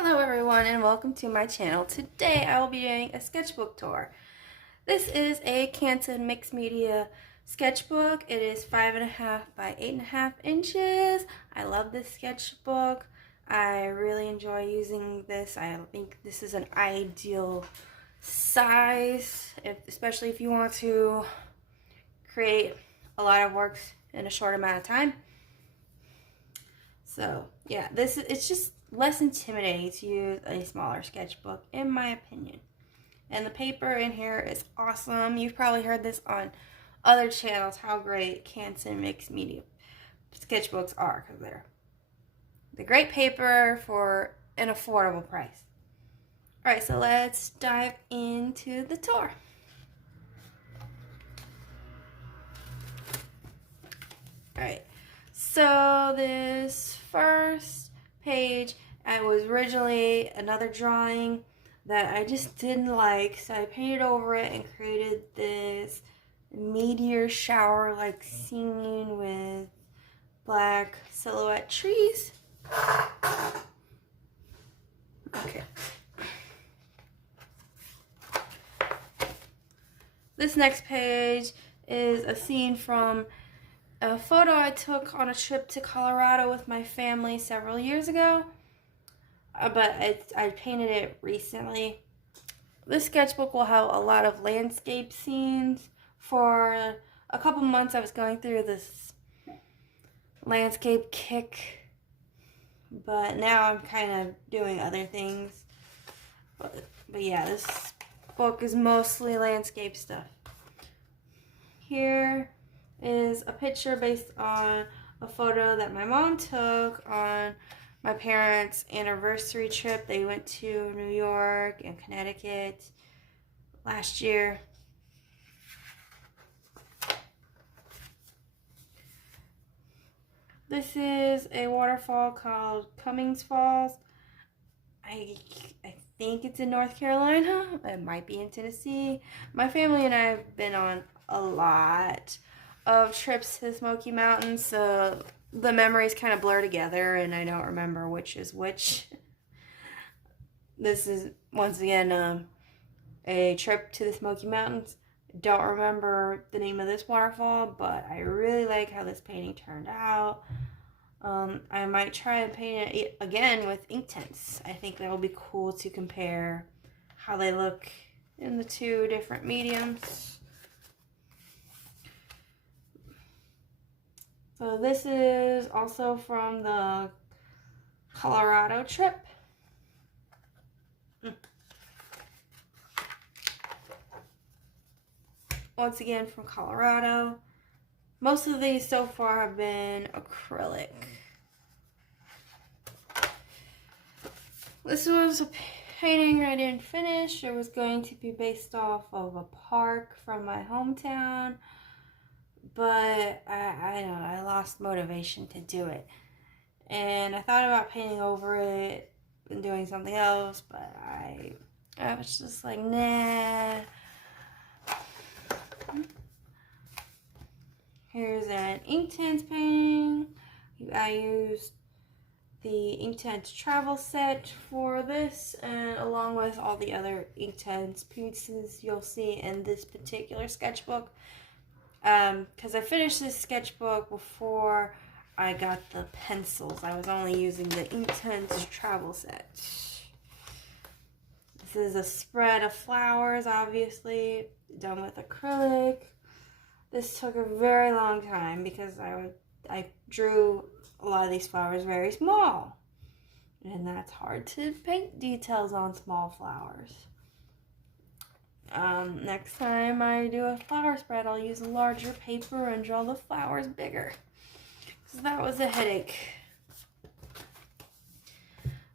Hello everyone and welcome to my channel. Today I will be doing a sketchbook tour. This is a Canson mixed media sketchbook. It is 5.5 by 8.5 inches. I love this sketchbook. I really enjoy using this. I think this is an ideal size, especially if you want to create a lot of works in a short amount of time. So yeah, it's just less intimidating to use a smaller sketchbook, in my opinion. And the paper in here is awesome. You've probably heard this on other channels, how great Canson mixed media sketchbooks are, because they're the great paper for an affordable price. Alright, so let's dive into the tour. Alright, so this first page, it was originally another drawing that I just didn't like, so I painted over it and created this meteor shower like scene with black silhouette trees. Okay. This next page is a scene from a photo I took on a trip to Colorado with my family several years ago, but I painted it recently. This sketchbook will have a lot of landscape scenes. For a couple months I was going through this landscape kick, but now I'm kind of doing other things. But yeah, this book is mostly landscape stuff. Here is a picture based on a photo that my mom took on my parents' anniversary trip. They went to New York and Connecticut last year. This is a waterfall called Cummings Falls. I think it's in North Carolina. It might be in Tennessee. My family and I have been on a lot of trips to the Smoky Mountains, so the memories kind of blur together and I don't remember which is which. This is once again a trip to the Smoky Mountains. Don't remember the name of this waterfall, but I really like how this painting turned out. I might try and paint it again with ink tints. I think that will be cool to compare how they look in the two different mediums. So this is also from the Colorado trip. Once again from Colorado. Most of these so far have been acrylic. This was a painting I didn't finish. It was going to be based off of a park from my hometown, but I don't know, I lost motivation to do it. And I thought about painting over it and doing something else, but I was just like, nah. Here's an Inktense painting. I used the Inktense travel set for this, and along with all the other Inktense pieces you'll see in this particular sketchbook. Because I finished this sketchbook before I got the pencils. I was only using the Inktense travel set. This is a spread of flowers, obviously, done with acrylic. This took a very long time because I drew a lot of these flowers very small. And that's hard to paint details on small flowers. Next time I do a flower spread, I'll use a larger paper and draw the flowers bigger. Because that was a headache.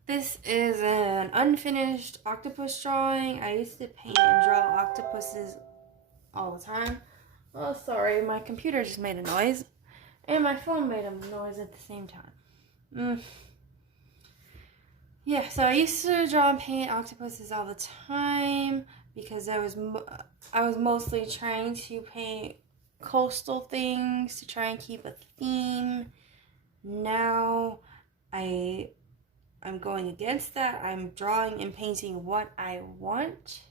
This is an unfinished octopus drawing. I used to paint and draw octopuses all the time. Oh, sorry, my computer just made a noise. And my phone made a noise at the same time. Yeah, so I used to draw and paint octopuses all the time because I was mostly trying to paint coastal things to try and keep a theme. Now I I'm going against that. I'm drawing and painting what I want.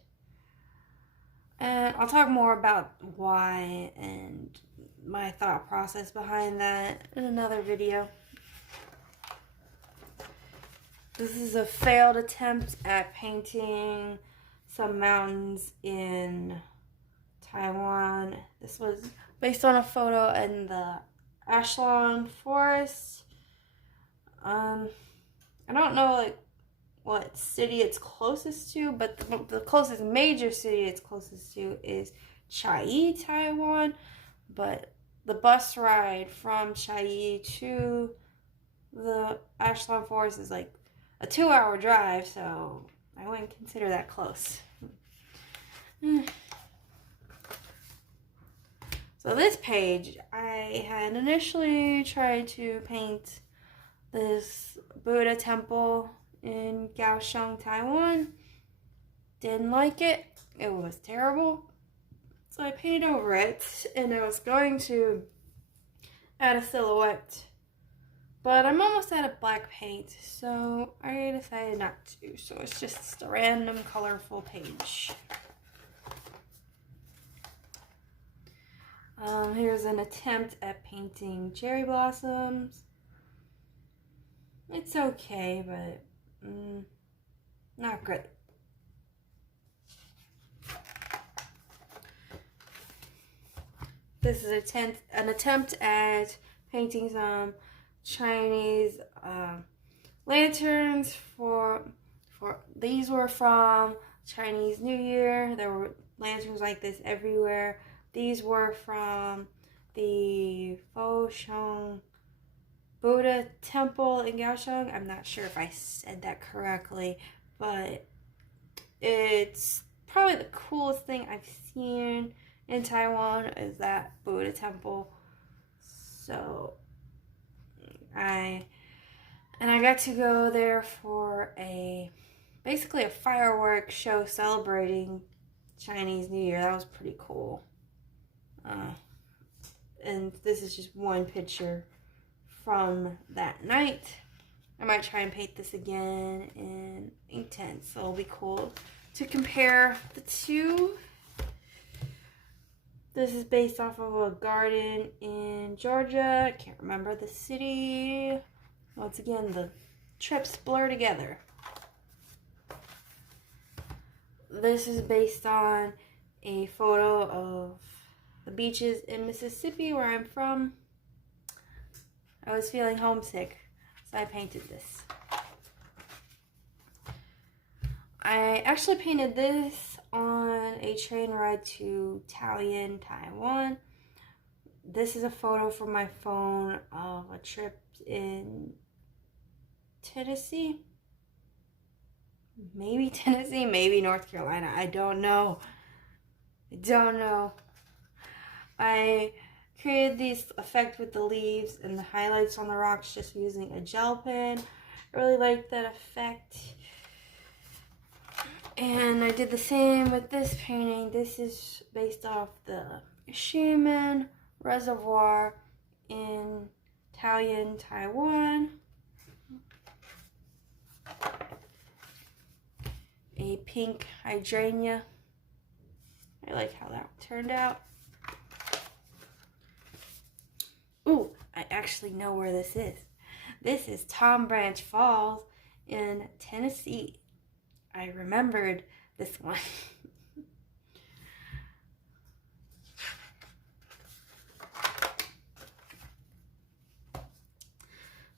And I'll talk more about why and my thought process behind that in another video. This is a failed attempt at painting some mountains in Taiwan. This was based on a photo in the Ashland Forest. I don't know like what city it's closest to, but the closest major city it's closest to is Chiayi, Taiwan. But the bus ride from Chiayi to the Ashland Forest is like a 2-hour drive, so I wouldn't consider that close. So this page, I had initially tried to paint this Buddha temple in Kaohsiung, Taiwan. Didn't like it. It was terrible. So I painted over it, and I was going to add a silhouette. But I'm almost out of black paint, so I decided not to. So it's just a random colorful page. Here's an attempt at painting cherry blossoms. It's okay, but not great. This is an attempt at painting some Chinese lanterns for these were from Chinese New Year. There were lanterns like this everywhere. These were from the Foshan Buddha temple in Kaohsiung. I'm not sure if I said that correctly, but it's probably the coolest thing I've seen in Taiwan is that Buddha temple. So I got to go there for basically a fireworks show celebrating Chinese New Year. That was pretty cool. And this is just one picture from that night. I might try and paint this again in Inktense, so it'll be cool to compare the two. This is based off of a garden in Georgia. I can't remember the city. Once again, the trips blur together. This is based on a photo of the beaches in Mississippi, where I'm from. I was feeling homesick, so I painted this. I actually painted this on a train ride to Taoyuan, Taiwan. This is a photo from my phone of a trip in Tennessee. Maybe Tennessee, maybe North Carolina. I don't know. I created this effect with the leaves and the highlights on the rocks just using a gel pen. I really like that effect. And I did the same with this painting. This is based off the Ximen Reservoir in Taoyuan, Taiwan. A pink hydrangea. I like how that turned out. Ooh, I actually know where this is. This is Tom Branch Falls in Tennessee. I remembered this one.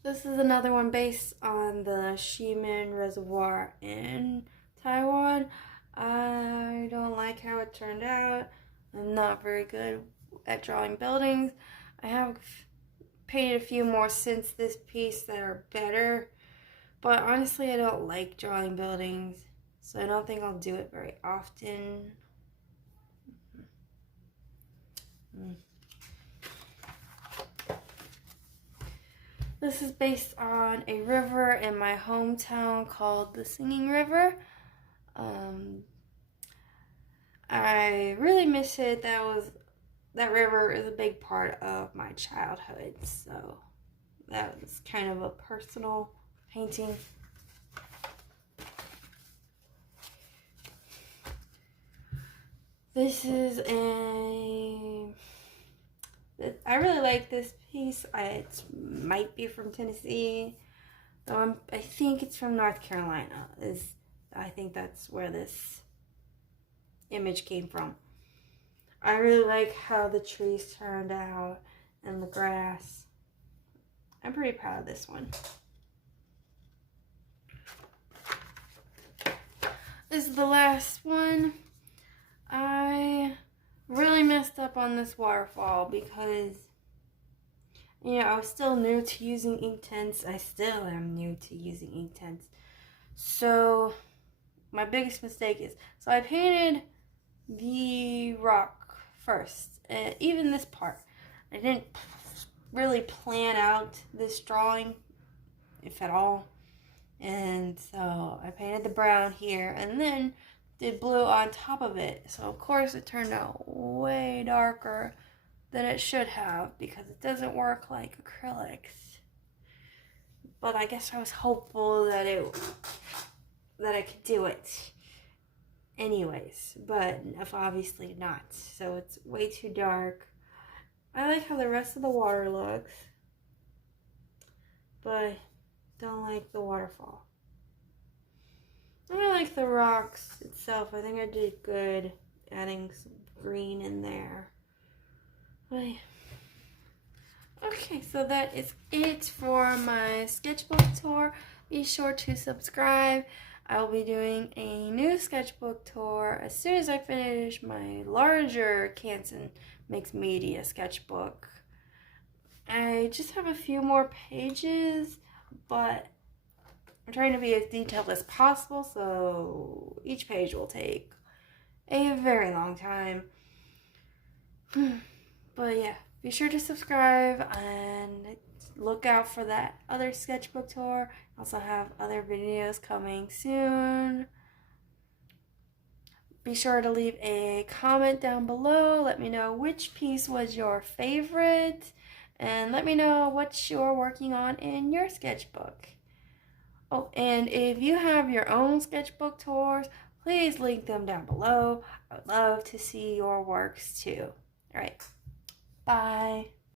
This is another one based on the Ximen Reservoir in Taiwan. I don't like how it turned out. I'm not very good at drawing buildings. I have painted a few more since this piece that are better, but honestly I don't like drawing buildings, so I don't think I'll do it very often. This is based on a river in my hometown called the Singing River. I really miss it. That river is a big part of my childhood, so that was kind of a personal painting. This is I really like this piece. It might be from Tennessee, though I think it's from North Carolina. I think that's where this image came from. I really like how the trees turned out and the grass. I'm pretty proud of this one. This is the last one. I really messed up on this waterfall because, I was still new to using ink tints. I still am new to using ink tints. So my biggest mistake is, I painted the rock first, even this part. I didn't really plan out this drawing, if at all. And so I painted the brown here and then did blue on top of it. So of course it turned out way darker than it should have because it doesn't work like acrylics. But I guess I was hopeful that I could do it anyways, but obviously not. So it's way too dark. I like how the rest of the water looks, but don't like the waterfall. I really like the rocks itself. I think I did good adding some green in there. But okay, so that is it for my sketchbook tour. Be sure to subscribe. I will be doing a new sketchbook tour as soon as I finish my larger Canson Mixed Media sketchbook. I just have a few more pages, but I'm trying to be as detailed as possible, so each page will take a very long time. But yeah, be sure to subscribe and look out for that other sketchbook tour. I also have other videos coming soon. Be sure to leave a comment down below. Let me know which piece was your favorite, and let me know what you're working on in your sketchbook. Oh, and if you have your own sketchbook tours, please link them down below. I would love to see your works too. All right, bye.